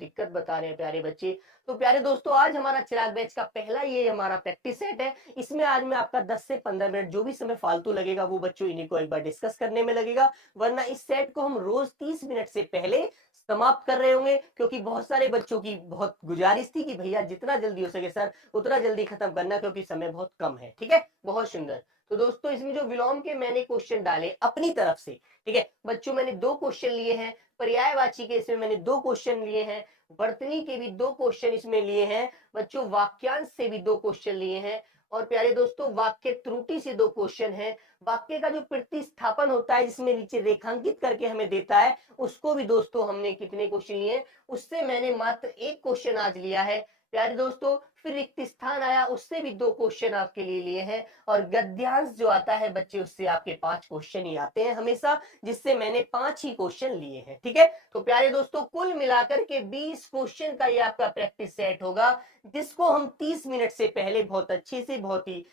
दिक्कत बता रहे हैं प्यारे बच्चे। तो प्यारे दोस्तों, आज हमारा चिराग बैच का पहला ये हमारा प्रैक्टिस सेट है। इसमें आज मैं आपका 10 से 15 मिनट जो भी समय फालतू लगेगा वो बच्चों इन्हीं को एक बार डिस्कस करने में लगेगा, वरना इस सेट को हम रोज 30 मिनट से पहले समाप्त कर रहे होंगे, क्योंकि बहुत सारे बच्चों की बहुत गुजारिश थी कि भैया जितना जल्दी हो सके सर उतना जल्दी खत्म करना, क्योंकि समय बहुत कम है। ठीक है, बहुत सुंदर। तो दोस्तों, इसमें जो विलोम के मैंने क्वेश्चन डाले अपनी तरफ से, ठीक है बच्चों, मैंने 2 क्वेश्चन लिए हैं। पर्यायवाची के इसमें मैंने 2 क्वेश्चन लिए हैं। वर्तनी के भी 2 क्वेश्चन इसमें लिए हैं बच्चों। वाक्यांश से भी 2 क्वेश्चन लिए हैं। और प्यारे दोस्तों, वाक्य त्रुटि से 2 क्वेश्चन है। वाक्य का जो प्रतिस्थापन होता है जिसमें नीचे रेखांकित करके हमें देता है, उसको भी दोस्तों हमने कितने क्वेश्चन लिए, उससे मैंने मात्र 1 क्वेश्चन आज लिया है प्यारे दोस्तों। फिर रिक्त स्थान आया, उससे भी 2 क्वेश्चन आपके लिए लिए हैं। और गद्यांश जो आता है बच्चे, उससे आपके 5 क्वेश्चन ही आते हैं हमेशा, जिससे मैंने 5 ही क्वेश्चन लिए हैं। ठीक है, तो प्यारे दोस्तों, कुल मिलाकर के 20 क्वेश्चन का ये आपका प्रैक्टिस सेट होगा, जिसको हम 30 मिनट से पहले बहुत अच्छे से, बहुत ही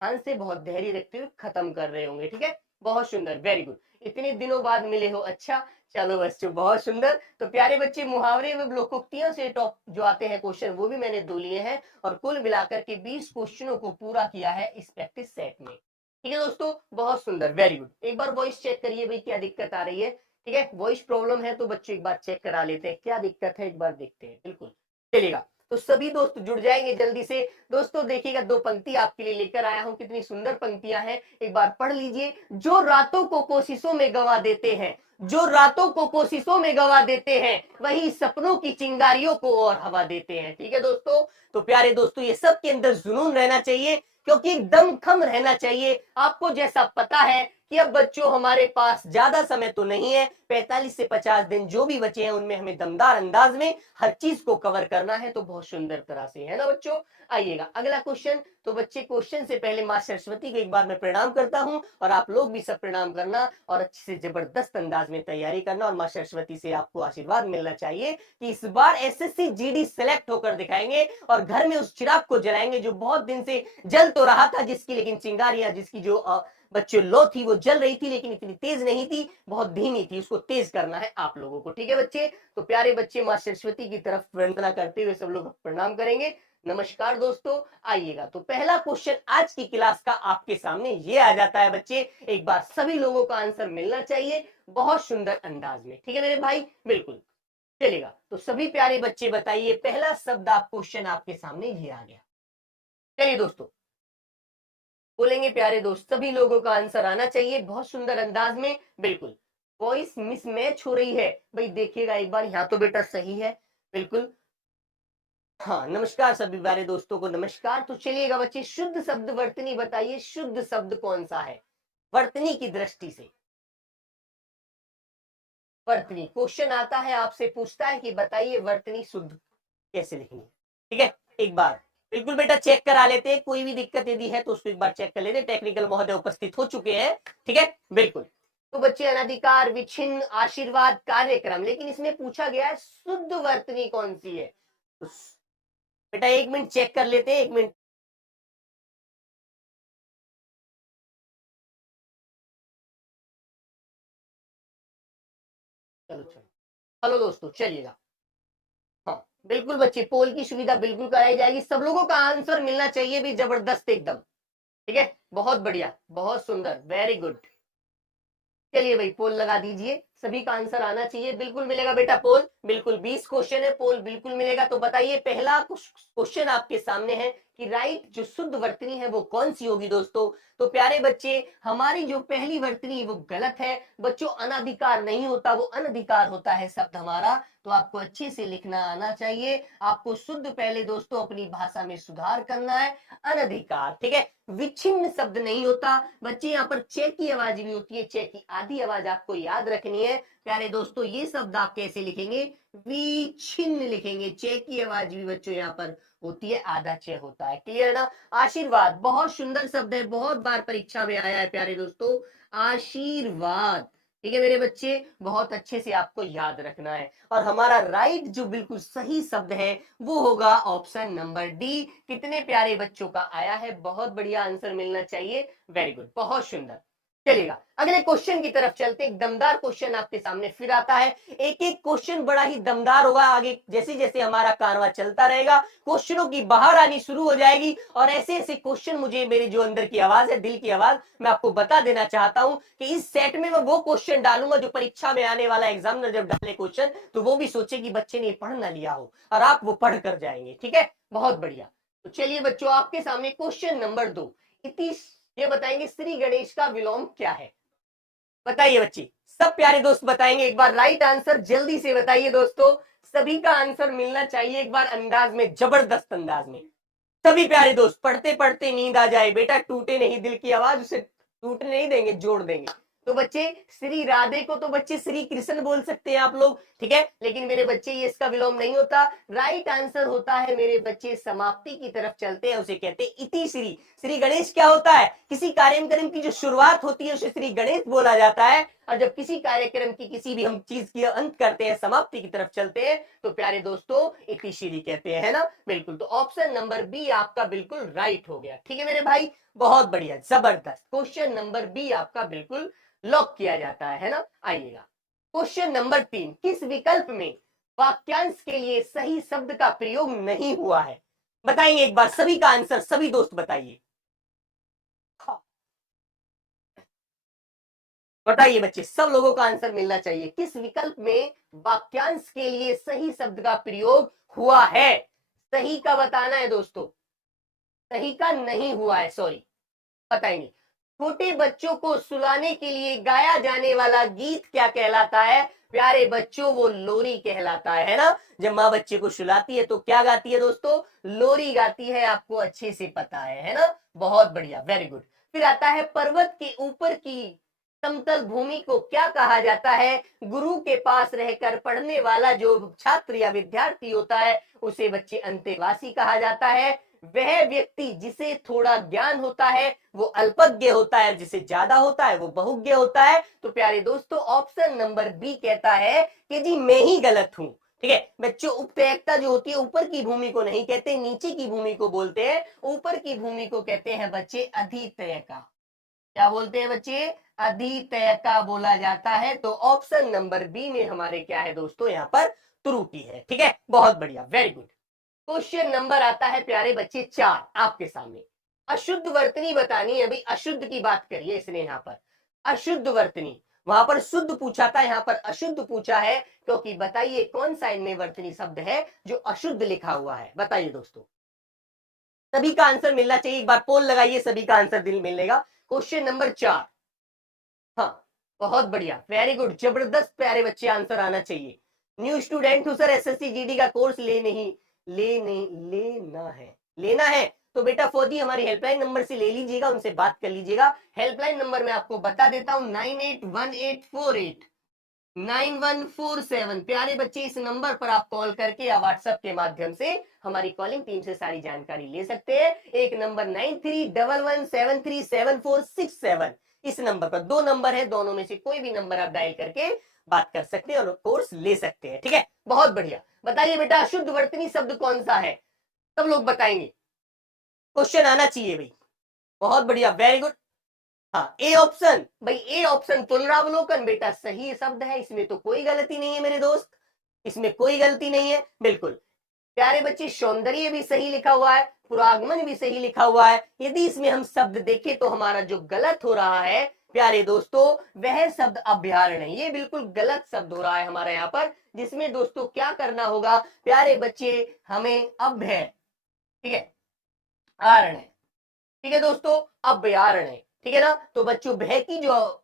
ध्यान से, बहुत धैर्य रखते हुए खत्म कर रहे होंगे। ठीक है, बहुत सुंदर, वेरी गुड। इतने दिनों बाद मिले हो, अच्छा। चलो बच्चों, बहुत सुंदर। तो प्यारे बच्चे, मुहावरे व लोकोक्तियों से टॉप जो आते हैं क्वेश्चन, वो भी मैंने 2 लिए हैं, और कुल मिलाकर के 20 क्वेश्चनों को पूरा किया है इस प्रैक्टिस सेट में। ठीक है दोस्तों, बहुत सुंदर, वेरी गुड। एक बार वॉइस चेक करिए भाई, क्या दिक्कत आ रही है। ठीक है, वॉइस प्रॉब्लम है तो बच्चों एक बार चेक करा लेते हैं, क्या दिक्कत है एक बार देखते हैं। बिल्कुल चलेगा। तो सभी दोस्त जुड़ जाएंगे जल्दी से। दोस्तों देखिएगा, 2 पंक्ति आपके लिए लेकर आया हूं, कितनी सुंदर पंक्तियां हैं, एक बार पढ़ लीजिए। जो रातों को कोशिशों में गवा देते हैं, जो रातों को कोशिशों में गवा देते हैं, वही सपनों की चिंगारियों को और हवा देते हैं। ठीक है दोस्तों, तो प्यारे दोस्तों, ये सब के अंदर जुनून रहना चाहिए, क्योंकि एकदम खम रहना चाहिए। आपको जैसा पता है कि अब बच्चों हमारे पास ज्यादा समय तो नहीं है, 45 से 50 दिन जो भी बचे हैं उनमें हमें दमदार अंदाज में हर चीज को कवर करना है, तो बहुत सुंदर तरह से, है ना बच्चों। आइएगा अगला क्वेश्चन। तो बच्चे, क्वेश्चन से पहले मां सरस्वती को एक बार मैं प्रणाम करता हूं, और आप लोग भी सब प्रणाम करना, और अच्छे से जबरदस्त अंदाज में तैयारी करना, और मां सरस्वती से आपको आशीर्वाद मिलना चाहिए कि इस बार एसएससी जीडी सेलेक्ट होकर दिखाएंगे, और घर में उस चिराग को जलाएंगे जो बहुत दिन से जल तो रहा था, जिसकी लेकिन चिंगारियां, जिसकी जो बच्चों लो थी वो जल रही थी, लेकिन इतनी तेज नहीं थी, बहुत धीमी थी, उसको तेज करना है आप लोगों को। ठीक है बच्चे, तो प्यारे बच्चे, मां सरस्वती की तरफ वंदना करते हुए सब लोग प्रणाम करेंगे। नमस्कार दोस्तों, आइएगा। तो पहला क्वेश्चन आज की क्लास का आपके सामने ये आ जाता है बच्चे, एक बार सभी लोगों का आंसर मिलना चाहिए बहुत सुंदर अंदाज में। ठीक है मेरे भाई, बिल्कुल चलेगा। तो सभी प्यारे बच्चे बताइए, पहला शब्द आप क्वेश्चन आपके सामने ये आ गया। चलिए दोस्तों, बोलेंगे प्यारे दोस्त, सभी लोगों का आंसर आना चाहिए बहुत सुंदर अंदाज में। बिल्कुल, वॉइस मिसमैच हो रही है भाई, देखिएगा एक बार, यहाँ तो बेटा सही है, बिल्कुल। हाँ, नमस्कार सभी प्यारे दोस्तों को, नमस्कार। तो चलिएगा बच्चे, शुद्ध शब्द वर्तनी बताइए, शुद्ध शब्द कौन सा है वर्तनी की दृष्टि से। वर्तनी क्वेश्चन आता है, आपसे पूछता है कि बताइए वर्तनी शुद्ध कैसे लिखनी है। ठीक है, एक बार बिल्कुल बेटा चेक करा लेते हैं, कोई भी दिक्कत यदि है तो उसको एक बार चेक कर लेते हैं। टेक्निकल महोदय उपस्थित हो चुके हैं। ठीक है, बिल्कुल। तो बच्चे, अनधिकार, विच्छिन्न, आशीर्वाद, कार्यक्रम, लेकिन इसमें पूछा गया है शुद्ध वर्तनी कौन सी है। तो बेटा 1 मिनट चेक कर लेते हैं, 1 मिनट। चलो चलो, हेलो दोस्तों, चलिएगा। हाँ बिल्कुल बच्चे, पोल की सुविधा बिल्कुल कराई जाएगी, सब लोगों का आंसर मिलना चाहिए भी जबरदस्त एकदम। ठीक है, बहुत बढ़िया, बहुत सुंदर, वेरी गुड। चलिए भाई, पोल लगा दीजिए, सभी का आंसर आना चाहिए, बिल्कुल मिलेगा बेटा पोल, बिल्कुल 20 क्वेश्चन है, पोल बिल्कुल मिलेगा। तो बताइए, पहला क्वेश्चन आपके सामने है कि राइट जो शुद्ध वर्तनी है वो कौन सी होगी दोस्तों। तो प्यारे बच्चे, हमारी जो पहली वर्तनी वो गलत है बच्चों, अनधिकार नहीं होता, वो अनधिकार होता है शब्द हमारा। तो आपको अच्छे से लिखना आना चाहिए, आपको शुद्ध पहले दोस्तों अपनी भाषा में सुधार करना है, अनधिकार। ठीक है, विच्छिन्न शब्द नहीं होता बच्चे, यहाँ पर चे की आवाज भी होती है, चे की आधी आवाज आपको याद रखनी है प्यारे दोस्तों। ये शब्द आप कैसे लिखेंगे, विच्छिन्न लिखेंगे, चे की आवाज भी बच्चों यहाँ पर होती है, आधा चे होता है, क्लियर ना। आशीर्वाद बहुत सुंदर शब्द है, बहुत बार परीक्षा में आया है प्यारे दोस्तों, आशीर्वाद। ठीक है मेरे बच्चे, बहुत अच्छे से आपको याद रखना है। और हमारा राइट जो बिल्कुल सही शब्द है वो होगा ऑप्शन नंबर डी। कितने प्यारे बच्चों का आया है, बहुत बढ़िया आंसर मिलना चाहिए, वेरी गुड, बहुत सुंदर। चलिएगा अगले क्वेश्चन की तरफ चलते, एक दमदार क्वेश्चन आपके सामने फिर आता है। एक एक क्वेश्चन बड़ा ही दमदार होगा, आगे जैसे जैसे हमारा कारवां चलता रहेगा क्वेश्चनों की बाहर आनी शुरू हो जाएगी, और ऐसे ऐसे क्वेश्चन मुझे मेरे जो अंदर की आवाज है, दिल की आवाज, मैं आपको बता देना चाहता हूं कि इस सेट में मैं वो क्वेश्चन डालूंगा जो परीक्षा में आने वाला एग्जामिनर जब डाले क्वेश्चन तो वो भी सोचे कि बच्चे ने पढ़ ना लिया हो, और आप वो पढ़ कर जाएंगे। ठीक है, बहुत बढ़िया। तो चलिए बच्चों, आपके सामने क्वेश्चन नंबर 2, ये बताएंगे श्री गणेश का विलोम क्या है। बताइए बच्चे, सब प्यारे दोस्त बताएंगे, एक बार राइट आंसर जल्दी से बताइए दोस्तों, सभी का आंसर मिलना चाहिए एक बार अंदाज में, जबरदस्त अंदाज में। सभी प्यारे दोस्त, पढ़ते पढ़ते नींद आ जाए बेटा, टूटे नहीं दिल की आवाज, उसे टूटने नहीं देंगे, जोड़ देंगे। तो बच्चे श्री राधे को तो बच्चे श्री कृष्ण बोल सकते हैं आप लोग, ठीक है, लेकिन मेरे बच्चे ये इसका विलोम नहीं होता। राइट आंसर होता है मेरे बच्चे, समाप्ति की तरफ चलते हैं, उसे कहते हैं इति श्री। श्री गणेश क्या होता है, किसी कार्यक्रम की जो शुरुआत होती है उसे श्री गणेश बोला जाता है, और जब किसी कार्यक्रम की किसी भी हम चीज की अंत करते हैं, समाप्ति की तरफ चलते हैं, तो प्यारे दोस्तों इति श्री कहते हैं, है ना, बिल्कुल। तो ऑप्शन नंबर बी आपका बिल्कुल राइट हो गया। ठीक है मेरे भाई, बहुत बढ़िया, जबरदस्त। क्वेश्चन नंबर बी आपका बिल्कुल लॉक किया जाता है ना। आइएगा क्वेश्चन नंबर 3, किस विकल्प में वाक्यांश के लिए सही शब्द का प्रयोग नहीं हुआ है। बताइए एक बार, सभी का आंसर सभी दोस्त बताइए। बताइए बच्चे, सब लोगों का आंसर मिलना चाहिए, किस विकल्प में वाक्यांश के लिए सही शब्द का प्रयोग हुआ है। सही का बताना है दोस्तों, सही का नहीं हुआ है, सॉरी, बताएंगे। छोटे बच्चों को सुलाने के लिए गाया जाने वाला गीत क्या कहलाता है। प्यारे बच्चों, वो लोरी कहलाता है ना। जब माँ बच्चे को सुलाती है तो क्या गाती है दोस्तों, लोरी गाती है, आपको अच्छे से पता है ना। बहुत बढ़िया, वेरी गुड। फिर आता है, पर्वत के ऊपर की समतल भूमि को क्या कहा जाता है। गुरु के पास रहकर पढ़ने वाला जो छात्र या विद्यार्थी होता है उसे बच्चे अंतेवासी कहा जाता है। वह व्यक्ति जिसे थोड़ा ज्ञान होता है वो अल्पज्ञ होता है, जिसे ज्यादा होता है वो बहुज्ञ होता है। तो प्यारे दोस्तों ऑप्शन नंबर बी कहता है कि जी मैं ही गलत हूं। ठीक है बच्चों, उपत्ययता जो होती है ऊपर की भूमि को नहीं कहते, नीचे की भूमि को बोलते हैं। ऊपर की भूमि को कहते हैं बच्चे अधितयका। क्या बोलते हैं बच्चे, अधितयका बोला जाता है। तो ऑप्शन नंबर बी में हमारे क्या है दोस्तों, यहाँ पर त्रुटि है। ठीक है, बहुत बढ़िया, वेरी गुड। क्वेश्चन नंबर आता है प्यारे बच्चे 4 आपके सामने। अशुद्ध वर्तनी बतानी है, अभी अशुद्ध की बात करिए इसने यहाँ पर, अशुद्ध वर्तनी। वहां पर शुद्ध पूछा था, यहाँ पर अशुद्ध पूछा है, क्योंकि बताइए कौन सा इनमें वर्तनी शब्द है जो अशुद्ध लिखा हुआ है। बताइए दोस्तों, सभी का आंसर मिलना चाहिए, एक बार पोल लगाइए, सभी का आंसर दिल मिलेगा। क्वेश्चन नंबर 4, हाँ बहुत बढ़िया, वेरी गुड, जबरदस्त प्यारे बच्चे, आंसर आना चाहिए। न्यू स्टूडेंट हूं सर, एसएससी जीडी का कोर्स लेना है तो बेटा फौजी हमारी हेल्पलाइन नंबर से ले लीजिएगा, उनसे बात कर लीजिएगा। हेल्पलाइन नंबर मैं आपको बता देता हूं, 9818489147। प्यारे बच्चे, इस नंबर पर आप कॉल करके या व्हाट्सएप के माध्यम से हमारी कॉलिंग टीम से सारी जानकारी ले सकते हैं। एक नंबर 9311737467, इस नंबर पर 2 नंबर है, दोनों में से कोई भी नंबर आप डायल करके बात कर सकते हैं और कोर्स ले सकते हैं। ठीक है, बहुत बढ़िया। बताइए बेटा, अशुद्ध वर्तनी शब्द कौन सा है, सब लोग बताएंगे, क्वेश्चन आना चाहिए भाई। बहुत बढ़िया, वेरी गुड। हाँ ए ऑप्शन, भाई ए ऑप्शन पुनरावलोकन बेटा सही शब्द है, इसमें तो कोई गलती नहीं है मेरे दोस्त, इसमें कोई गलती नहीं है, बिल्कुल। प्यारे बच्चे, सौंदर्य भी सही लिखा हुआ है, पुरागमन भी सही लिखा हुआ है। यदि इसमें हम शब्द देखें तो हमारा जो गलत हो रहा है प्यारे दोस्तों, वह शब्द अभ्यारण है, ये बिल्कुल गलत शब्द हो रहा है हमारे यहाँ पर, जिसमें दोस्तों क्या करना होगा प्यारे बच्चे, हमें अभ्य, ठीक है, आरण है, ठीक है दोस्तों, अभ्यारण है, ठीक है ना। तो बच्चों भय की जो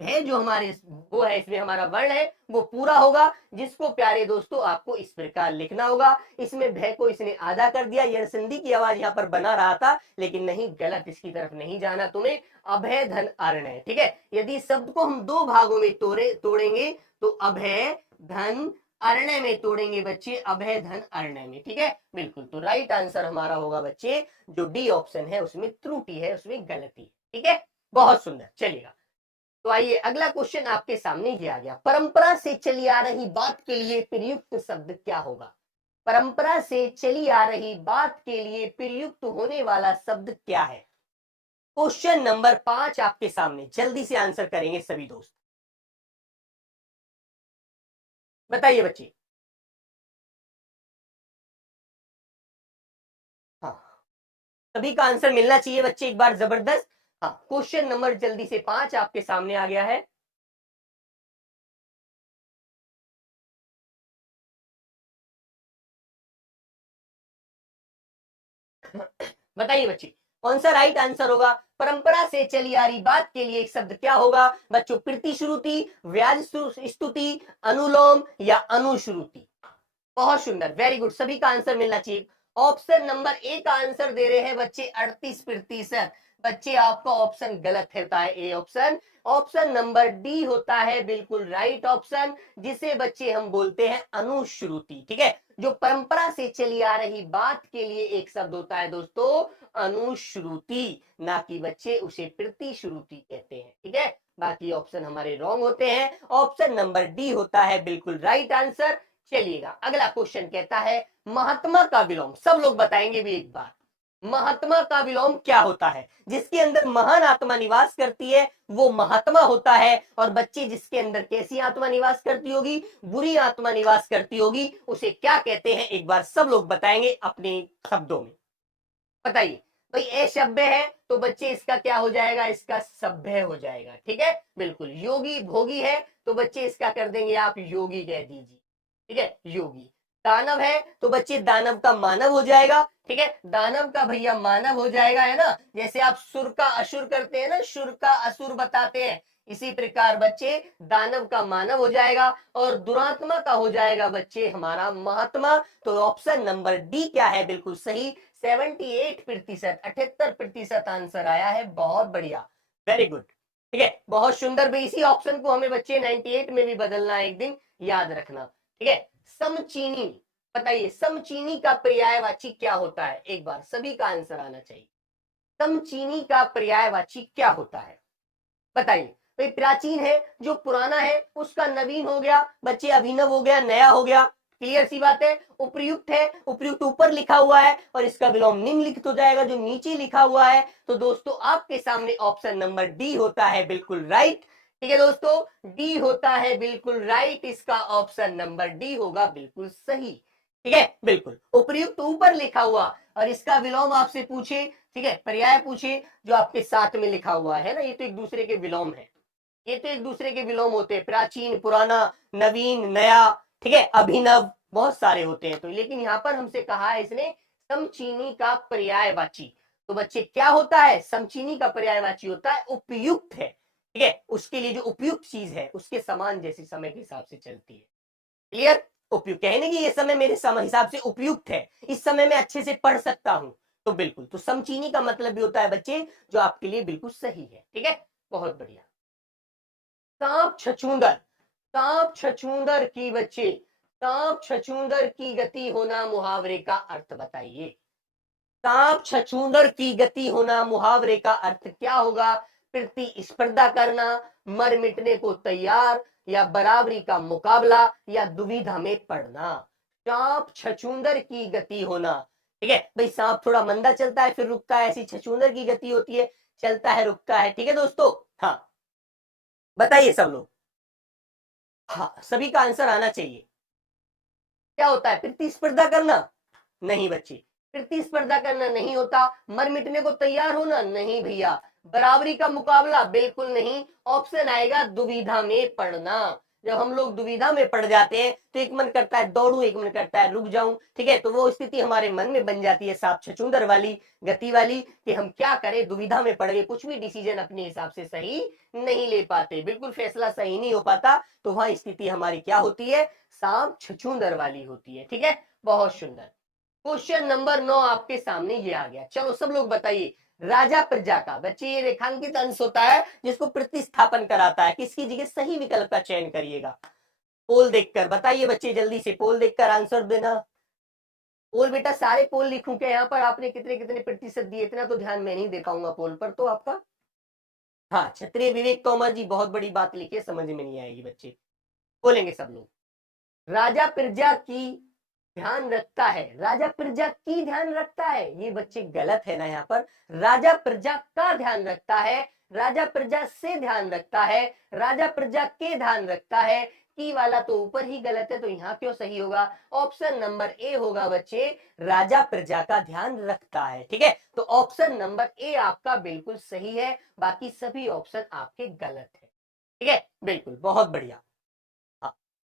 है, जो हमारे वो है, इसमें हमारा वर्ण है वो पूरा होगा, जिसको प्यारे दोस्तों आपको इस प्रकार लिखना होगा। इसमें भय को इसने आधा कर दिया, यह संधि की आवाज यहाँ पर बना रहा था, लेकिन नहीं, गलत, इसकी तरफ नहीं जाना तुम्हें। अभय धन अर्ण है, ठीक है। यदि शब्द को हम 2 भागों में तोड़ेंगे तो अभय धन अर्ण में तोड़ेंगे बच्चे, अभय धन अर्ण में, ठीक है, बिल्कुल। तो राइट आंसर हमारा होगा बच्चे जो डी ऑप्शन है, उसमें त्रुटि है, उसमें गलती है, ठीक है, बहुत सुंदर। चलिएगा, तो आइए अगला क्वेश्चन आपके सामने ये आ गया, परंपरा से चली आ रही बात के लिए प्रयुक्त शब्द क्या होगा। परंपरा से चली आ रही बात के लिए प्रयुक्त होने वाला शब्द क्या है। क्वेश्चन नंबर 5 आपके सामने, जल्दी से आंसर करेंगे सभी दोस्त। बताइए बच्चे। हाँ, सभी का आंसर मिलना चाहिए बच्चे एक बार जबरदस्त। हाँ, क्वेश्चन नंबर जल्दी से 5 आपके सामने आ गया है। बताइए बच्चे, कौन सा राइट आंसर होगा? परंपरा से चली आ रही बात के लिए एक शब्द क्या होगा बच्चों? प्रतिश्रुति, व्याज स्तुति, अनुलोम या अनुश्रुति? बहुत सुंदर, वेरी गुड, सभी का आंसर मिलना चाहिए। ऑप्शन नंबर ए का आंसर दे रहे हैं बच्चे 38%। बच्चे आपका ऑप्शन गलत होता है, A option. Option number D होता है बिल्कुल राइट ऑप्शन, जिसे बच्चे हम बोलते हैं अनुश्रुति। ठीक है, जो परंपरा से चली आ रही बात के लिए एक शब्द होता है दोस्तों अनुश्रुति, ना कि बच्चे उसे प्रतिश्रुति कहते हैं। ठीक है, बाकी ऑप्शन हमारे रॉन्ग होते हैं। ऑप्शन नंबर डी होता है बिल्कुल राइट आंसर। चलिएगा, अगला क्वेश्चन कहता है महात्मा का विलोम, सब लोग बताएंगे भी एक बार। महात्मा का विलोम क्या होता है? जिसके अंदर महान आत्मा निवास करती है वो महात्मा होता है, और बच्चे जिसके अंदर कैसी आत्मा निवास करती होगी? बुरी आत्मा निवास करती होगी, उसे क्या कहते हैं? एक बार सब लोग बताएंगे अपने शब्दों में। बताइए भाई, ए सभ्य है तो बच्चे इसका क्या हो जाएगा? इसका सभ्य हो जाएगा। ठीक है, बिल्कुल। योगी भोगी है तो बच्चे इसका कर देंगे आप योगी कह दीजिए। ठीक है, योगी। दानव है तो बच्चे दानव का मानव हो जाएगा। ठीक है, दानव का भैया मानव हो जाएगा, है ना? जैसे आप सुर का असुर करते हैं ना, सुर का असुर बताते हैं, इसी प्रकार बच्चे दानव का मानव हो जाएगा, और दुरात्मा का हो जाएगा बच्चे हमारा महात्मा। तो ऑप्शन नंबर डी क्या है? बिल्कुल सही, 78%, 78% आंसर आया है। बहुत बढ़िया, वेरी गुड। ठीक है, बहुत सुंदर भाई। इसी ऑप्शन को हमें बच्चे 98 में भी बदलना है एक दिन, याद रखना। ठीक है, समचीनी, बताइए समचीनी का पर्यायवाची क्या होता है? एक बार सभी का आंसर आना चाहिए। समचीनी का पर्यायवाची क्या होता है? बताइए भाई। प्राचीन है, जो पुराना है उसका नवीन हो गया बच्चे, अभिनव हो गया, नया हो गया। क्लियर सी बात है। उपयुक्त है, उपयुक्त ऊपर लिखा हुआ है और इसका विलोम निम्नलिखित हो जाएगा जो नीचे लिखा हुआ है। तो दोस्तों आपके सामने ऑप्शन नंबर डी होता है बिल्कुल राइट। ठीक है दोस्तों, डी होता है बिल्कुल राइट, इसका ऑप्शन नंबर डी होगा बिल्कुल सही। ठीक है, बिल्कुल उपयुक्त ऊपर लिखा हुआ, और इसका विलोम आपसे पूछे, ठीक है, पर्याय पूछे जो आपके साथ में लिखा हुआ है ना, ये तो एक दूसरे के विलोम है। ये तो एक दूसरे के विलोम होते हैं, प्राचीन, पुराना, नवीन, नया, ठीक है, अभिनव, बहुत सारे होते हैं। तो लेकिन यहाँ पर हमसे कहा है इसने समचीनी का पर्यायवाची। तो बच्चे क्या होता है? समचीनी का पर्यायवाची होता है उपयुक्त है। ठीक है, उसके लिए जो उपयुक्त चीज है उसके समान जैसी समय के हिसाब से चलती है। क्लियर? उपयुक्त कहने की ये समय मेरे हिसाब से उपयुक्त है, इस समय में अच्छे से पढ़ सकता हूं, तो बिल्कुल। तो समचीनी का मतलब भी होता है बच्चे जो आपके लिए बिल्कुल सही है। ठीक है, बहुत बढ़िया। सांप छछूंदर, सांप छछूंदर की बच्चे, सांप छछूंदर की गति होना मुहावरे का अर्थ बताइए। सांप छछूंदर की गति होना मुहावरे का अर्थ क्या होगा? प्रतिस्पर्धा करना, मर मिटने को तैयार, या बराबरी का मुकाबला, या दुविधा में पड़ना। सांप छछूंदर की गति होना। ठीक है भाई, सांप थोड़ा मंदा चलता है फिर रुकता है, ऐसी छछूंदर की गति होती है, चलता है रुकता है। ठीक है दोस्तों, हाँ बताइए सब लोग। हाँ, सभी का आंसर आना चाहिए। क्या होता है? प्रतिस्पर्धा करना? नहीं बच्चे, प्रतिस्पर्धा करना नहीं होता। मर मिटने को तैयार होना? नहीं भैया। बराबरी का मुकाबला? बिल्कुल नहीं। ऑप्शन आएगा दुविधा में पड़ना। जब हम लोग दुविधा में पड़ जाते हैं तो एक मन करता है दौड़ू, एक मन करता है रुक जाऊं। ठीक है, तो वो स्थिति हमारे मन में बन जाती है सांप छछूंदर वाली, गति वाली, कि हम क्या करें, दुविधा में पड़ गए, कुछ भी डिसीजन अपने हिसाब से सही नहीं ले पाते, बिल्कुल फैसला सही नहीं हो पाता। तो वहां स्थिति हमारी क्या होती है? सांप छछूंदर वाली होती है। ठीक है, बहुत सुंदर। क्वेश्चन नंबर 9 आपके सामने ये आ गया। चलो सब लोग बताइए, राजा प्रजा का, बच्चे ये रेखांकित अंश होता है जिसको प्रतिस्थापन कराता है, किसकी जगह? सही विकल्प का चयन करिएगा। पोल देखकर बताइए बच्चे, जल्दी से पोल देखकर आंसर देना। पोल बेटा सारे पोल लिखूं क्या यहाँ पर? आपने कितने कितने प्रतिशत दिए, इतना तो ध्यान मैं नहीं दे पाऊंगा पोल पर तो आपका। हाँ, क्षत्रिय विवेक तोमर जी बहुत बड़ी बात लिखी है, समझ में नहीं आएगी बच्चे, बोलेंगे सब लोग। राजा प्रजा की ध्यान रखता है, राजा प्रजा की ध्यान रखता है, ये बच्चे गलत है ना यहाँ पर। राजा प्रजा का ध्यान रखता है, राजा प्रजा से ध्यान रखता है, राजा प्रजा के ध्यान रखता है, की वाला तो ऊपर ही गलत है, तो यहाँ क्यों सही होगा? ऑप्शन नंबर ए होगा बच्चे, राजा प्रजा का ध्यान रखता है। ठीक है, तो ऑप्शन नंबर ए आपका बिल्कुल सही है, बाकी सभी ऑप्शन आपके गलत है। ठीक है, बिल्कुल, बहुत बढ़िया। हाँ,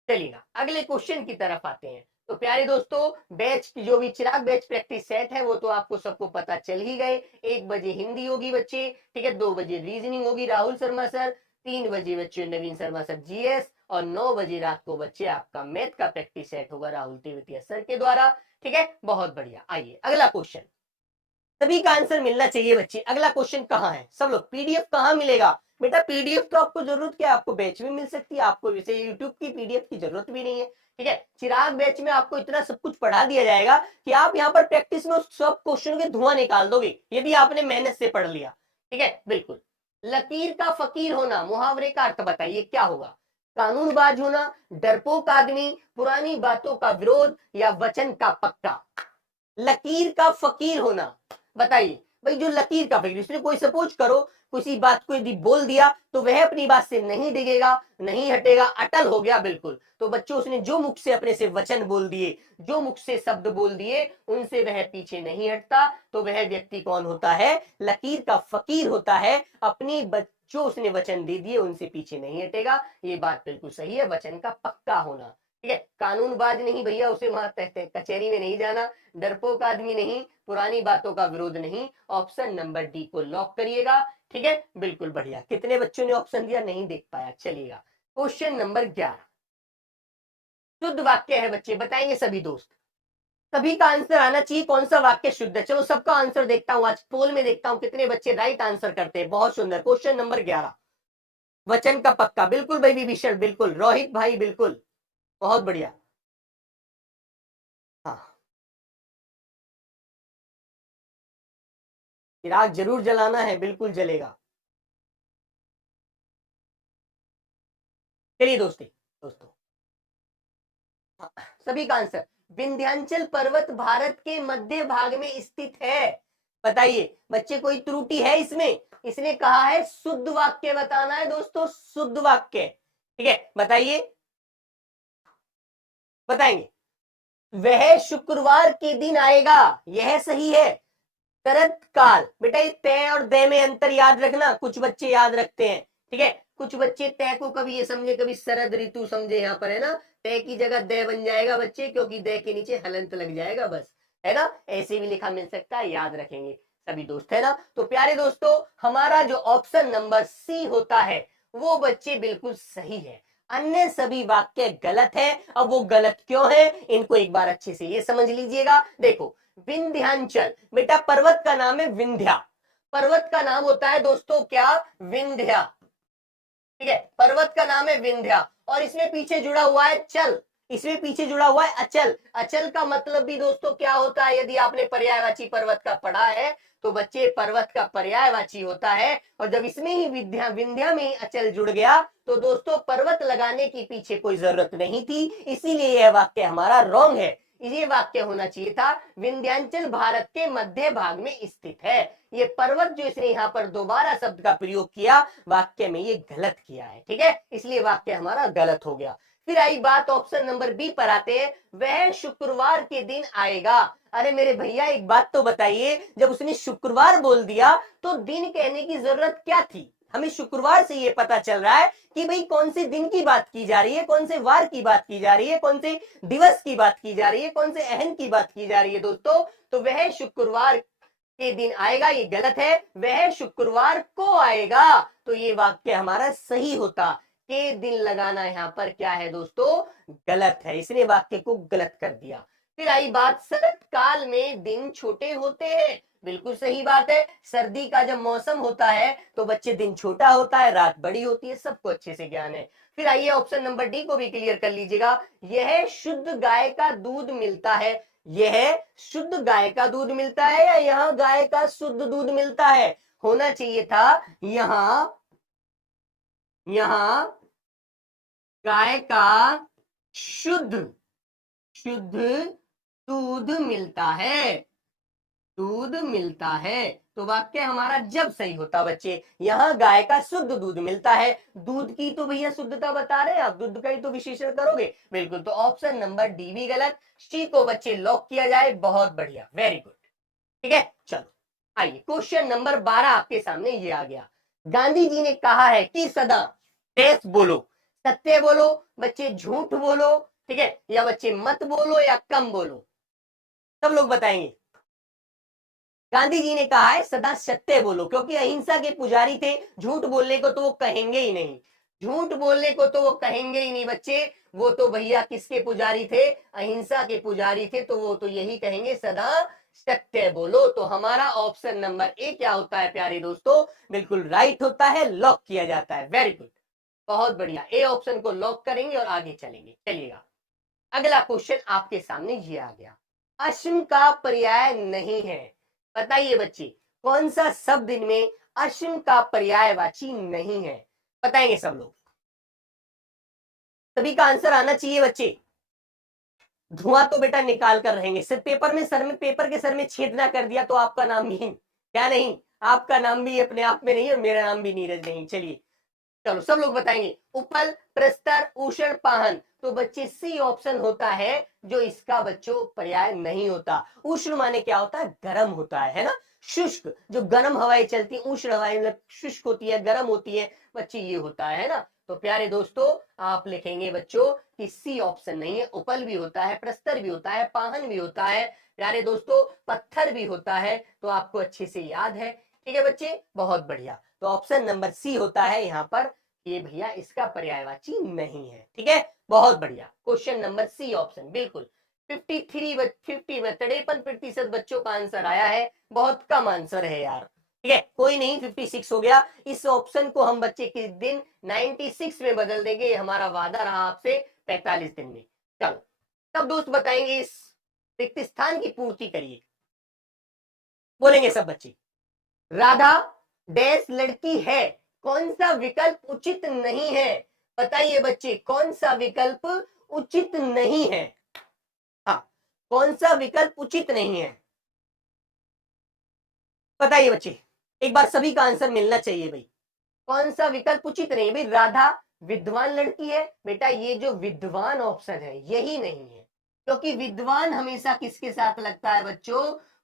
चलिए ना अगले क्वेश्चन की तरफ आते हैं। तो प्यारे दोस्तों, बैच की जो भी चिराग बैच प्रैक्टिस सेट है वो तो आपको सबको पता चल ही गए। 1 बजे हिंदी होगी बच्चे, ठीक है, 2 बजे रीजनिंग होगी राहुल शर्मा सर, 3 बजे बच्चे नवीन शर्मा सर जीएस, और 9 बजे रात को बच्चे आपका मैथ का प्रैक्टिस सेट होगा राहुल तेवतिया सर के द्वारा। ठीक है, बहुत बढ़िया। आइए अगला क्वेश्चन, सभी का आंसर मिलना चाहिए बच्चे। अगला क्वेश्चन कहाँ है सब लोग? पीडीएफ कहाँ मिलेगा बेटा? पीडीएफ तो आपको जरूरत क्या है, आपको बैच में मिल सकती है, आपको वैसे यूट्यूब की पीडीएफ की जरूरत भी नहीं है। ठीक है, चिराग बैच में आपको इतना सब कुछ पढ़ा दिया जाएगा कि आप यहाँ पर प्रैक्टिस में सब क्वेश्चन के धुआं निकाल दोगे यदि आपने मेहनत से पढ़ लिया। ठीक है, बिल्कुल। लकीर का फकीर होना, मुहावरे का अर्थ बताइए क्या होगा? कानूनबाज होना, डरपोक आदमी, पुरानी बातों का विरोध, या वचन का पक्का? लकीर का फकीर होना, बताइए भाई। जो लकीर का फकीर, इसमें कोई सपोज करो किसी बात को यदि बोल दिया तो वह अपनी बात से नहीं डिगेगा, नहीं हटेगा, अटल हो गया बिल्कुल। तो बच्चों, उसने जो मुख से अपने से वचन बोल दिए, जो मुख से शब्द बोल दिए, उनसे वह पीछे नहीं हटता, तो वह व्यक्ति कौन होता है? लकीर का फकीर होता है। अपनी जो उसने वचन दे दिए उनसे पीछे नहीं हटेगा, ये बात बिल्कुल सही है, वचन का पक्का होना। ठीक है, कानूनबाज नहीं भैया, उसे वहां कचहरी में नहीं जाना, डरपोक आदमी नहीं, पुरानी बातों का विरोध नहीं। ऑप्शन नंबर डी को लॉक करिएगा। ठीक है, बिल्कुल बढ़िया। कितने बच्चों ने ऑप्शन दिया नहीं देख पाया, चलिएगा। क्वेश्चन नंबर 11, शुद्ध वाक्य है बच्चे, बताएंगे सभी दोस्त। सभी का आंसर आना चाहिए, कौन सा वाक्य शुद्ध है। चलो सबका आंसर देखता हूं, आज पोल में देखता हूं कितने बच्चे राइट आंसर करते हैं। बहुत सुंदर। क्वेश्चन नंबर 11, वचन का पक्का, बिल्कुल भाई विभीषण, बिल्कुल। रोहित भाई बिल्कुल, बहुत बढ़िया। हाँ, चिराग जरूर जलाना है, बिल्कुल जलेगा। चलिए दोस्ती दोस्तों, हाँ, सभी का आंसर, विंध्याचल पर्वत भारत के मध्य भाग में स्थित है। बताइए बच्चे, कोई त्रुटि है इसमें? इसने कहा है शुद्ध वाक्य बताना है दोस्तों, शुद्ध वाक्य। ठीक है, बताइए, बताएंगे। वह शुक्रवार के दिन आएगा, यह सही है। शरद काल, बेटा ये तय और दे में अंतर याद रखना, कुछ बच्चे याद रखते हैं। ठीक है, कुछ बच्चे तय को कभी ये समझे, कभी शरद ऋतु समझे, यहाँ पर है ना, तय की जगह दे बन जाएगा बच्चे, क्योंकि दे के नीचे हलंत लग जाएगा बस, है ना, ऐसे भी लिखा मिल सकता है, याद रखेंगे सभी दोस्त, है ना। तो प्यारे दोस्तों, हमारा जो ऑप्शन नंबर सी होता है वो बच्चे बिल्कुल सही है, अन्य सभी वाक्य गलत है। अब वो गलत क्यों है, इनको एक बार अच्छे से ये समझ लीजिएगा। देखो, विंध्याचल, बेटा पर्वत का नाम है विंध्या, पर्वत का नाम होता है दोस्तों क्या? विंध्या। ठीक है, पर्वत का नाम है विंध्या, और इसमें पीछे जुड़ा हुआ है चल, इसमें पीछे जुड़ा हुआ है अचल। अचल का मतलब भी दोस्तों क्या होता है, यदि आपने पर्यायवाची पर्वत का पढ़ा है तो बच्चे, पर्वत का पर्यायवाची होता है, और जब इसमें ही विंध्या, विंध्या में ही अचल जुड़ गया तो दोस्तों पर्वत लगाने की पीछे कोई जरूरत नहीं थी, इसीलिए यह वाक्य हमारा रॉन्ग है। ये वाक्य होना चाहिए था, विंध्याचल भारत के मध्य भाग में स्थित है। ये पर्वत जो इसने यहाँ पर दोबारा शब्द का प्रयोग किया वाक्य में, ये गलत किया है। ठीक है, इसलिए वाक्य हमारा गलत हो गया। फिर आई बात ऑप्शन नंबर बी पर आते हैं, वह शुक्रवार के दिन आएगा। अरे मेरे भैया एक बात तो बताइए, जब उसने शुक्रवार बोल दिया तो दिन कहने की जरूरत क्या थी? हमें शुक्रवार से ये पता चल रहा है कि भाई कौन से दिन की बात की जा रही है, कौन से वार की बात की जा रही है, कौन से दिवस की बात की जा रही है, कौन से अहन की बात की जा रही है दोस्तों। तो वह शुक्रवार के दिन आएगा, ये गलत है, वह शुक्रवार को आएगा। तो ये वाक्य हमारा सही होता, के दिन लगाना यहाँ पर क्या है दोस्तों? गलत है, इसने वाक्य को गलत कर दिया। फिर आई बात, शरद काल में दिन छोटे होते हैं। बिल्कुल सही बात है, सर्दी का जब मौसम होता है तो बच्चे दिन छोटा होता है, रात बड़ी होती है, सबको अच्छे से ज्ञान है। फिर आइए ऑप्शन नंबर डी को भी क्लियर कर लीजिएगा, यह शुद्ध गाय का दूध मिलता है। यह शुद्ध गाय का दूध मिलता है या यहाँ गाय का शुद्ध दूध मिलता है? होना चाहिए था यहां, यहां गाय का शुद्ध, शुद्ध दूध मिलता है, दूध मिलता है। तो वाक्य हमारा जब सही होता बच्चे, यहाँ गाय का शुद्ध दूध मिलता है। दूध की तो भैया शुद्धता बता रहे हैं आप, दूध का ही तो विशेषण करोगे, बिल्कुल। तो ऑप्शन नंबर डी भी गलत, सी को बच्चे लॉक किया जाए। बहुत बढ़िया, वेरी गुड। ठीक है, चलो आइए क्वेश्चन नंबर 12 आपके सामने ये आ गया। गांधी जी ने कहा है कि सदा देश बोलो, सत्य बोलो बच्चे, झूठ बोलो, ठीक है, या बच्चे मत बोलो या कम बोलो, सब लोग बताएंगे। गांधी जी ने कहा है सदा सत्य बोलो, क्योंकि अहिंसा के पुजारी थे, झूठ बोलने को तो वो कहेंगे ही नहीं, झूठ बोलने को तो वो कहेंगे ही नहीं बच्चे। वो तो भैया किसके पुजारी थे, अहिंसा के पुजारी थे, तो वो तो यही कहेंगे सदा सत्य बोलो। तो हमारा ऑप्शन नंबर ए क्या होता है प्यारे दोस्तों, बिल्कुल राइट होता है, लॉक किया जाता है। वेरी गुड, बहुत बढ़िया, ए ऑप्शन को लॉक करेंगे और आगे चलेंगे। चलिएगा, अगला क्वेश्चन आपके सामने ये आ गया। अश्म का पर्याय नहीं है, बताइए बच्चे कौन सा शब्द इनमें अश्म का पर्यायवाची नहीं है, बताएंगे सब लोग। सभी का आंसर आना चाहिए बच्चे, धुआं तो बेटा निकाल कर रहेंगे। सिर्फ पेपर में सर में, पेपर के सर में छेद ना कर दिया तो आपका नाम भी क्या नहीं, आपका नाम भी अपने आप में नहीं और मेरा नाम भी नीरज नहीं। चलिए चलो सब लोग बताएंगे। उपल, प्रस्तर, उषण, पाहन, तो बच्चे सी ऑप्शन होता है जो इसका बच्चों पर्याय नहीं होता। उष्ण माने क्या होता है, गर्म होता है ना। शुष्क, जो गर्म हवाएं चलती, उष्ण हवाएं मतलब शुष्क होती है, गर्म होती है बच्चे, ये होता है ना। तो प्यारे दोस्तों आप लिखेंगे बच्चों कि सी ऑप्शन नहीं है। उपल भी होता है, प्रस्तर भी होता है, पाहन भी होता है, प्यारे दोस्तों पत्थर भी होता है, तो आपको अच्छे से याद है। ठीक है बच्चे, बहुत बढ़िया। तो ऑप्शन नंबर सी होता है यहाँ पर, ये भैया इसका पर्यायवाची नहीं है। ठीक है, बहुत बढ़िया, क्वेश्चन नंबर सी ऑप्शन बिल्कुल। 53% बच्चों का आंसर आया है, बहुत कम आंसर है यार। ठीक है, कोई नहीं, 56 हो गया। इस ऑप्शन को हम बच्चे किस दिन 96 में बदल देंगे, हमारा वादा रहा आपसे 45 दिन में। चलो सब दोस्त बताएंगे, इस रिक्त स्थान की पूर्ति करिए, बोलेंगे सब बच्चे। राधा डैश लड़की है, कौन सा विकल्प उचित नहीं है, बताइए बच्चे कौन सा विकल्प उचित नहीं है। हाँ, कौन सा विकल्प उचित नहीं है, बताइए बच्चे, एक बार सभी का आंसर मिलना चाहिए भाई। कौन सा विकल्प उचित नहीं है भाई, राधा विद्वान लड़की है, बेटा ये जो विद्वान ऑप्शन है यही नहीं है, क्योंकि विद्वान हमेशा किसके साथ लगता है बच्चों,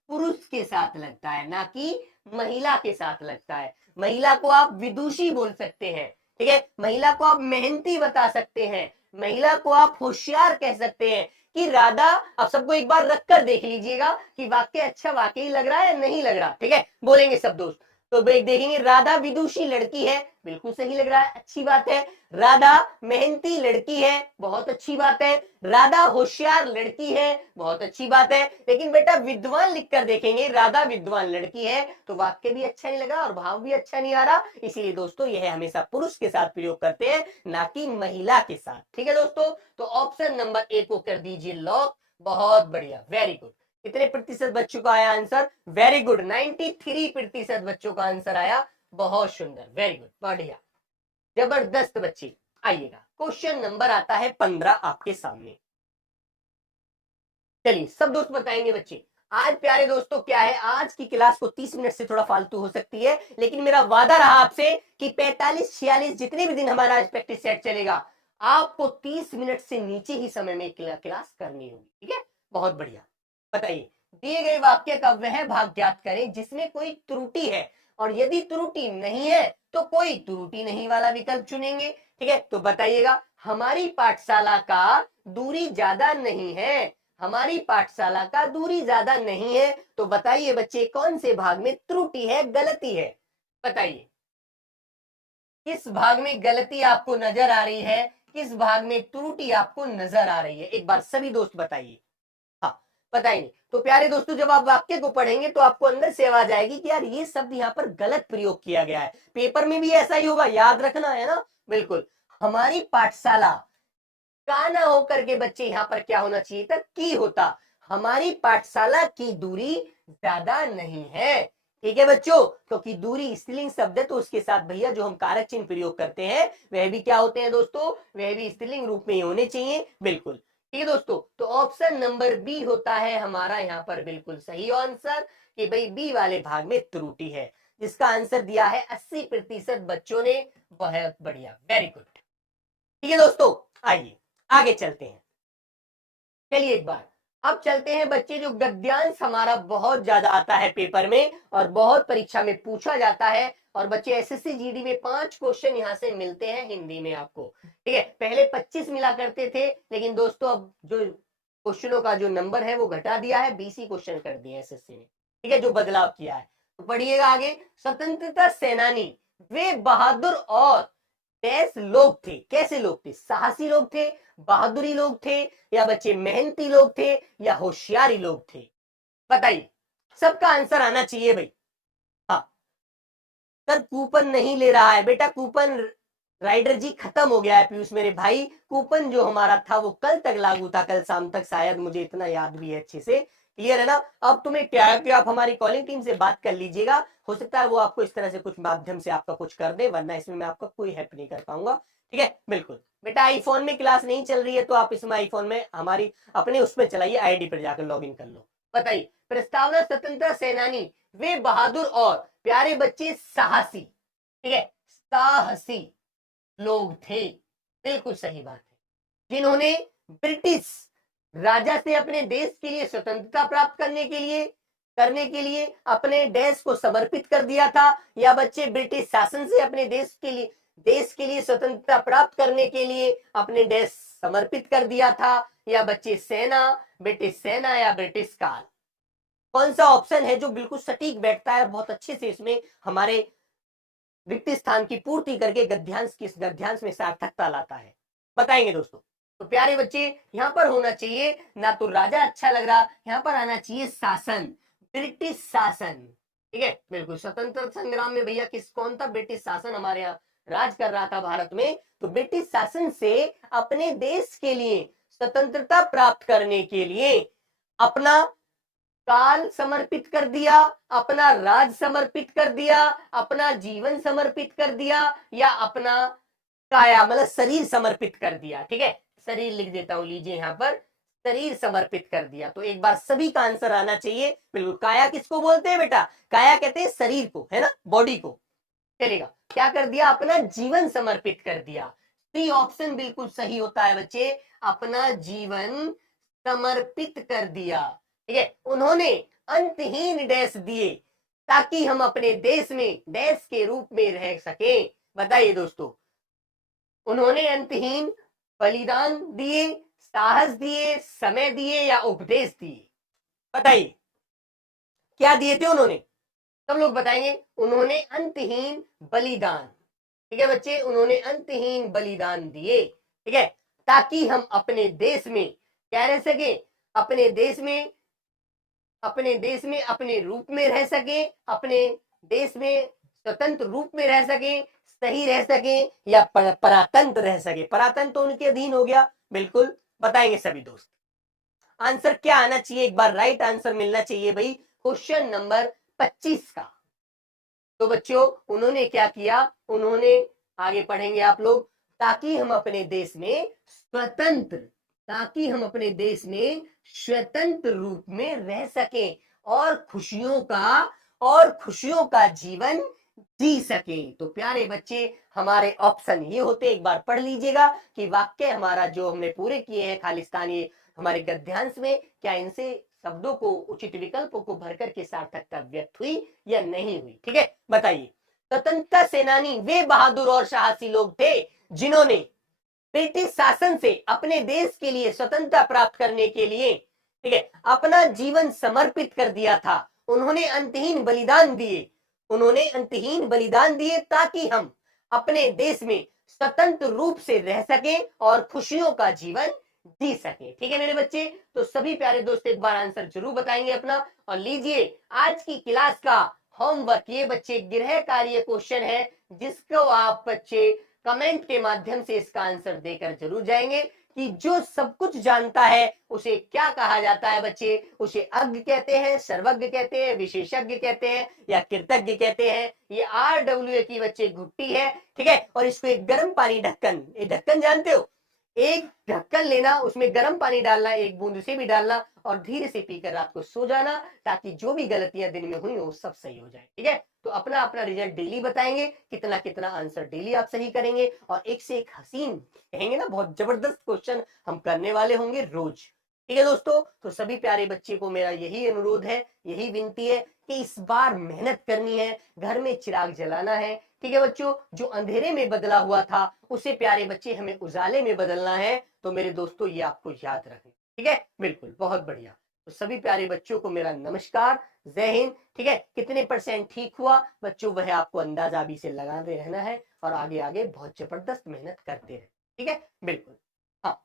पुरुष के साथ लगता है, ना कि महिला के साथ लगता है। महिला को आप विदुषी बोल सकते हैं, ठीक है, महिला को आप मेहनती बता सकते हैं, महिला को आप होशियार कह सकते हैं। कि राधा, आप सबको एक बार रख कर देख लीजिएगा कि वाक्य अच्छा वाकई लग रहा है या नहीं लग रहा। ठीक है, बोलेंगे सब दोस्त। तो देखेंगे, राधा विदुषी लड़की है, बिल्कुल सही लग रहा है, अच्छी बात है। राधा मेहनती लड़की है, बहुत अच्छी बात है। राधा होशियार लड़की है, बहुत अच्छी बात है। लेकिन बेटा विद्वान लिखकर देखेंगे, राधा विद्वान लड़की है, तो वाक्य भी अच्छा नहीं लगा और भाव भी अच्छा नहीं आ रहा। इसीलिए दोस्तों यह हमेशा पुरुष के साथ प्रयोग करते हैं, ना कि महिला के साथ। ठीक है दोस्तों, तो ऑप्शन नंबर ए को कर दीजिए लॉक। बहुत बढ़िया, वेरी गुड। कितने प्रतिशत बच्चों का आया आंसर, वेरी गुड, 93% बच्चों का आंसर आया, बहुत सुंदर, वेरी गुड, बढ़िया, जबरदस्त बच्चे। आइएगा, क्वेश्चन नंबर आता है 15 आपके सामने। चलिए सब दोस्त बताएंगे बच्चे। आज प्यारे दोस्तों क्या है, आज की क्लास को 30 मिनट से थोड़ा फालतू हो सकती है, लेकिन मेरा वादा रहा आपसे कि 45-46 जितने भी दिन हमारा आज प्रैक्टिस सेट चलेगा, आपको 30 मिनट से नीचे ही समय में क्लास करनी होगी। ठीक है, बहुत बढ़िया। बताइए, दिए गए वाक्य का वह भाग ज्ञात करें जिसमें कोई त्रुटि है, और यदि त्रुटि नहीं है तो कोई त्रुटि नहीं वाला विकल्प चुनेंगे। ठीक है, तो बताइएगा, हमारी पाठशाला का दूरी ज्यादा नहीं है, हमारी पाठशाला का दूरी ज्यादा नहीं है, तो बताइए बच्चे कौन से भाग में त्रुटि है, गलती है, बताइए किस भाग में गलती आपको नजर आ रही है, किस भाग में त्रुटि आपको नजर आ रही है, एक बार सभी दोस्त बताइए। हाँ, बताइए। तो प्यारे दोस्तों जब आप वाक्य को पढ़ेंगे तो आपको अंदर से आवाज आएगी कि यार ये शब्द यहाँ पर गलत प्रयोग किया गया है। पेपर में भी ऐसा ही होगा, याद रखना है ना, बिल्कुल। हमारी पाठशाला का ना होकर के बच्चे यहाँ पर क्या होना चाहिए था, की होता। हमारी पाठशाला की दूरी ज्यादा नहीं है। ठीक है बच्चों, क्योंकि दूरी स्त्रीलिंग शब्द है, तो उसके साथ भैया जो हम कारक चिन्ह प्रयोग करते हैं वह भी क्या होते हैं दोस्तों, वह भी स्त्रीलिंग रूप में ही होने चाहिए, बिल्कुल। ठीक है दोस्तों, तो ऑप्शन नंबर बी होता है हमारा यहाँ पर बिल्कुल सही आंसर, कि भाई बी वाले भाग में त्रुटि है। जिसका आंसर दिया है 80% बच्चों ने। बहुत बढ़िया, वेरी गुड। ठीक है दोस्तों, आइए आगे चलते हैं। चलिए एक बार अब चलते हैं बच्चे, जो गद्यांश हमारा बहुत ज्यादा आता है पेपर में और बहुत परीक्षा में पूछा जाता है। और बच्चे एसएससी जीडी में 5 क्वेश्चन यहाँ से मिलते हैं हिंदी में आपको। ठीक है, पहले 25 मिला करते थे, लेकिन दोस्तों अब जो क्वेश्चनों का जो नंबर है वो घटा दिया है, 20 ही क्वेश्चन कर दिए एसएससी ने। ठीक है, जो बदलाव किया है। तो पढ़िएगा आगे। स्वतंत्रता सेनानी वे बहादुर और डैश लोग थे। कैसे लोग थे? साहसी लोग थे, बहादुरी लोग थे, या बच्चे मेहनती लोग थे, या होशियारी लोग थे? बताइए, सबका आंसर आना चाहिए भाई। हाँ सर, कूपन नहीं ले रहा है बेटा, कूपन राइडर जी खत्म हो गया है पीयूष मेरे भाई। कूपन जो हमारा था वो कल तक लागू था, कल शाम तक, शायद मुझे इतना याद भी है अच्छे से। क्लियर है ना? अब तुम्हें क्या है कि आप हमारी कॉलिंग टीम से बात कर लीजिएगा, हो सकता है वो आपको इस तरह से कुछ माध्यम से आपका कुछ कर दे, वरना इसमें मैं आपका कोई हेल्प नहीं कर पाऊंगा। ठीक है, बिल्कुल बेटा। आईफोन में क्लास नहीं चल रही है तो आप इसमें आईफोन में हमारी अपने उसमें चलाइए, आईडी पर जाकर लॉग इन कर लो। बताइए, प्रस्तावना स्वतंत्रता सेनानी वे बहादुर और प्यारे बच्चे साहसी, ठीक है, साहसी लोग थे। बिल्कुल सही बात है, जिन्होंने ब्रिटिश राजा से अपने देश के लिए स्वतंत्रता प्राप्त करने के लिए अपने देश को समर्पित कर दिया था। या बच्चे ब्रिटिश शासन से अपने देश के लिए स्वतंत्रता प्राप्त करने के लिए अपने देश समर्पित कर दिया था। या बच्चे सेना, ब्रिटिश सेना या ब्रिटिश काल? कौन सा ऑप्शन है जो बिल्कुल सटीक बैठता है, बहुत अच्छे से इसमें हमारे रिक्त स्थान की पूर्ति करके गद्यांश में सार्थकता लाता है? बताएंगे दोस्तों। तो प्यारे बच्चे, यहाँ पर होना चाहिए ना तो राजा अच्छा लग रहा, यहाँ पर आना चाहिए शासन, ब्रिटिश शासन। ठीक है, बिल्कुल। स्वतंत्रता संग्राम में भैया कौन था? ब्रिटिश शासन हमारे यहाँ राज कर रहा था भारत में। तो ब्रिटिश शासन से अपने देश के लिए स्वतंत्रता प्राप्त करने के लिए अपना काल समर्पित कर दिया, अपना राज समर्पित कर दिया, अपना जीवन समर्पित कर दिया, या अपना काया मतलब शरीर समर्पित कर दिया। ठीक है, शरीर लिख देता हूं, लीजिए यहाँ पर, शरीर समर्पित कर दिया। तो एक बार सभी का आंसर आना चाहिए। बिल्कुल। काया किसको बोलते हैं बेटा? काया कहते हैं शरीर को, है ना, बॉडी को। चलेगा, क्या कर दिया? अपना जीवन समर्पित कर दिया। सी ऑप्शन बिल्कुल सही होता है बच्चे, अपना जीवन समर्पित कर दिया। ठीक है, उन्होंने अंतहीन डैश दिए ताकि हम अपने देश में डैश के रूप में रह सके। बताइए दोस्तों, उन्होंने अंतहीन बलिदान दिए, साहस दिए, समय दिए, या उपदेश दिए? बताइए, क्या दिए थे उन्होंने? सब लोग बताएंगे। उन्होंने अंतहीन बलिदान। ठीक है बच्चे, उन्होंने अंतहीन बलिदान दिए। ठीक है, ताकि हम अपने देश में क्या रह सके? अपने देश में अपने रूप में रह सके, अपने देश में स्वतंत्र रूप में रह सके, सही रह सके, या परातंत्र रह सके। परातंत्र तो उनके अधीन हो गया। बिल्कुल, बताएंगे सभी दोस्त। आंसर क्या आना चाहिए? एक बार राइट आंसर मिलना चाहिए भाई क्वेश्चन नंबर 25 का। तो बच्चों, उन्होंने क्या किया? उन्होंने, आगे पढ़ेंगे आप लोग, ताकि हम अपने देश में स्वतंत्र रूप में रह सके और खुशियों का जीवन जी सके। तो प्यारे बच्चे, हमारे ऑप्शन ये होते, एक बार पढ़ लीजिएगा कि वाक्य हमारा जो हमने पूरे किए हैं खालिस्तानी हमारे गद्यांश में, क्या इनसे शब्दों को, उचित विकल्पों को भरकर के सार्थकता व्यक्त हुई या नहीं हुई? ठीक है, बताइए। स्वतंत्रता सेनानी वे बहादुर और साहसी लोग थे जिन्होंने ब्रिटिश शासन से अपने देश के लिए स्वतंत्रता प्राप्त करने के लिए, ठीक है, अपना जीवन समर्पित कर दिया था। उन्होंने अंतहीन बलिदान दिए ताकि हम अपने देश में स्वतंत्र रूप से रह सके और खुशियों का जीवन जी सके। ठीक है मेरे बच्चे, तो सभी प्यारे दोस्त एक बार आंसर जरूर बताएंगे अपना। और लीजिए आज की क्लास का होमवर्क, ये बच्चे गृह कार्य क्वेश्चन है, जिसको आप बच्चे कमेंट के माध्यम से इसका आंसर देकर जरूर जाएंगे कि जो सब कुछ जानता है उसे क्या कहा जाता है बच्चे? उसे अज्ञ कहते हैं, सर्वज्ञ कहते हैं, विशेषज्ञ कहते हैं, या कृतज्ञ कहते हैं। ये RWA की बच्चे घुट्टी है। ठीक है, और इसको एक गर्म पानी ढक्कन, ये ढक्कन जानते हो, एक ढक्कन लेना, उसमें गर्म पानी डालना, एक बूंद उसे भी डालना और धीरे से पीकर रात को सो जाना, ताकि जो भी गलतियां दिन में हुई वो सब सही हो जाए। ठीक है, तो अपना अपना रिजल्ट डेली बताएंगे, कितना कितना आंसर डेली आप सही करेंगे, और एक से एक हसीन कहेंगे ना, बहुत जबरदस्त क्वेश्चन हम करने वाले होंगे रोज। ठीक है दोस्तों, तो सभी प्यारे बच्चे को मेरा यही अनुरोध है, यही विनती है कि इस बार मेहनत करनी है, घर में चिराग जलाना है। ठीक है बच्चों, जो अंधेरे में बदला हुआ था उसे प्यारे बच्चे हमें उजाले में बदलना है। तो मेरे दोस्तों ये आपको याद रखना। ठीक है, बिल्कुल, बहुत बढ़िया। तो सभी प्यारे बच्चों को मेरा नमस्कार, जय हिंद। ठीक है, कितने परसेंट ठीक हुआ बच्चों, वह आपको अंदाजा अभी से लगाते रहना है, और आगे आगे बहुत जबरदस्त मेहनत करते रहे। ठीक है, बिल्कुल। हाँ।